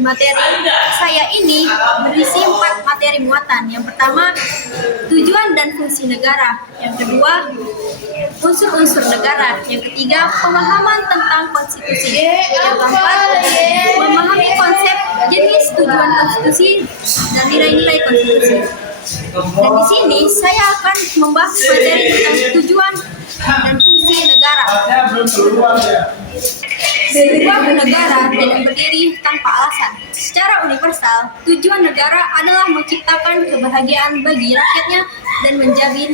materi saya ini berisi 4 materi muatan. Yang pertama, tujuan dan fungsi negara. Yang kedua, unsur-unsur negara. Yang ketiga, pemahaman tentang konstitusi. Yang keempat, memahami konsep, jenis, tujuan konstitusi dan nilai-nilai konstitusi. Dan di sini saya akan membahas materi tentang tujuan dan fungsi negara. Sebuah negara tidak berdiri tanpa alasan. Secara universal, tujuan negara adalah menciptakan kebahagiaan bagi rakyatnya dan menjamin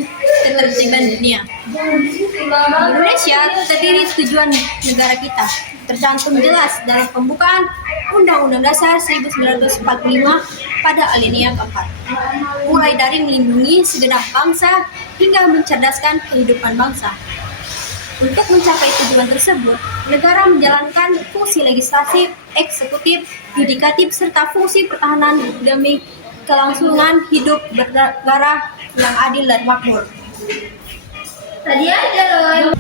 ketertiban dunia. Indonesia terdiri tujuan negara kita, tercantum jelas dalam pembukaan Undang-Undang Dasar 1945 pada alinea keempat. Mulai dari melindungi segenap bangsa hingga mencerdaskan kehidupan bangsa. Untuk mencapai tujuan tersebut, negara menjalankan fungsi legislatif, eksekutif, yudikatif, serta fungsi pertahanan demi kelangsungan hidup bernegara yang adil dan makmur. Tadi aja loh.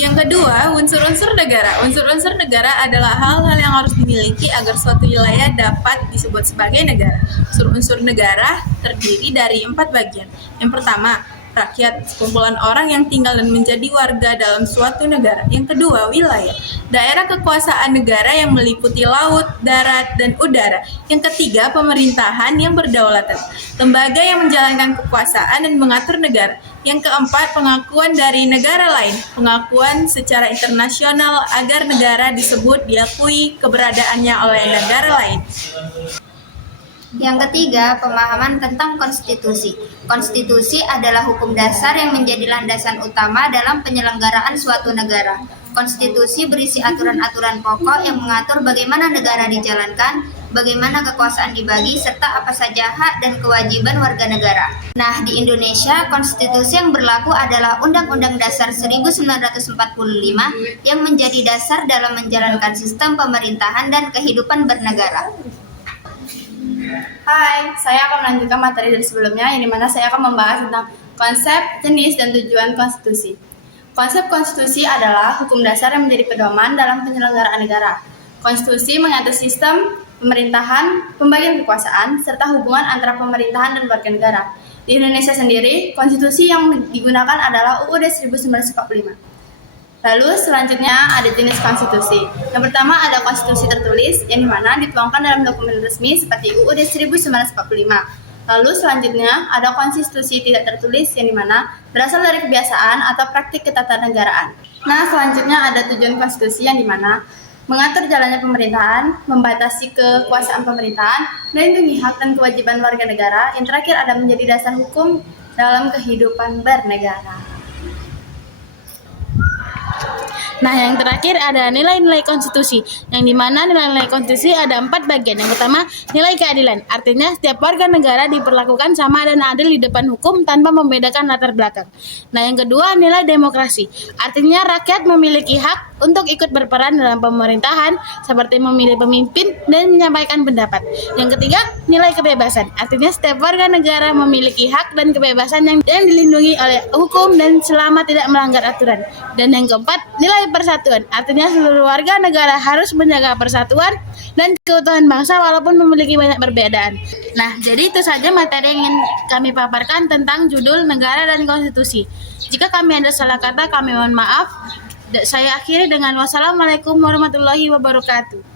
Yang kedua, unsur-unsur negara. Unsur-unsur negara adalah hal-hal yang harus dimiliki agar suatu wilayah dapat disebut sebagai negara. Unsur-unsur negara terdiri dari 4 bagian. Yang pertama, rakyat, sekumpulan orang yang tinggal dan menjadi warga dalam suatu negara. Yang kedua, wilayah, daerah kekuasaan negara yang meliputi laut, darat, dan udara. Yang ketiga, pemerintahan yang berdaulat, lembaga yang menjalankan kekuasaan dan mengatur negara. Yang keempat, pengakuan dari negara lain, pengakuan secara internasional agar negara disebut diakui keberadaannya oleh negara lain. Yang ketiga, pemahaman tentang konstitusi. Konstitusi adalah hukum dasar yang menjadi landasan utama dalam penyelenggaraan suatu negara. Konstitusi berisi aturan-aturan pokok yang mengatur bagaimana negara dijalankan, bagaimana kekuasaan dibagi, serta apa saja hak dan kewajiban warga negara. Nah, di Indonesia, konstitusi yang berlaku adalah Undang-Undang Dasar 1945 yang menjadi dasar dalam menjalankan sistem pemerintahan dan kehidupan bernegara. Hai, saya akan melanjutkan materi dari sebelumnya, yang dimana saya akan membahas tentang konsep, jenis, dan tujuan konstitusi. Konsep konstitusi adalah hukum dasar yang menjadi pedoman dalam penyelenggaraan negara. Konstitusi mengatur sistem pemerintahan, pembagian kekuasaan, serta hubungan antara pemerintahan dan warga negara. Di Indonesia sendiri, konstitusi yang digunakan adalah UUD 1945. Lalu selanjutnya ada jenis konstitusi. Yang pertama ada konstitusi tertulis yang dimana dituangkan dalam dokumen resmi seperti UUD 1945. Lalu selanjutnya ada konstitusi tidak tertulis yang dimana berasal dari kebiasaan atau praktik ketatanegaraan. Nah selanjutnya ada tujuan konstitusi yang dimana mengatur jalannya pemerintahan, membatasi kekuasaan pemerintahan, melindungi hak dan kewajiban warga negara. Yang terakhir ada menjadi dasar hukum dalam kehidupan bernegara. Nah, yang terakhir ada nilai-nilai konstitusi, yang dimana nilai-nilai konstitusi ada 4 bagian. Yang pertama, nilai keadilan. Artinya, setiap warga negara diperlakukan sama dan adil di depan hukum tanpa membedakan latar belakang. Nah, yang kedua, nilai demokrasi. Artinya, rakyat memiliki hak untuk ikut berperan dalam pemerintahan, seperti memilih pemimpin dan menyampaikan pendapat. Yang ketiga, nilai kebebasan. Artinya, setiap warga negara memiliki hak dan kebebasan yang dilindungi oleh hukum dan selama tidak melanggar aturan. Dan yang keempat, nilai persatuan. Artinya seluruh warga negara harus menjaga persatuan dan keutuhan bangsa walaupun memiliki banyak perbedaan. Nah, jadi itu saja materi yang ingin kami paparkan tentang judul negara dan konstitusi. Jika kami ada salah kata, kami mohon maaf. Saya akhiri dengan wassalamualaikum warahmatullahi wabarakatuh.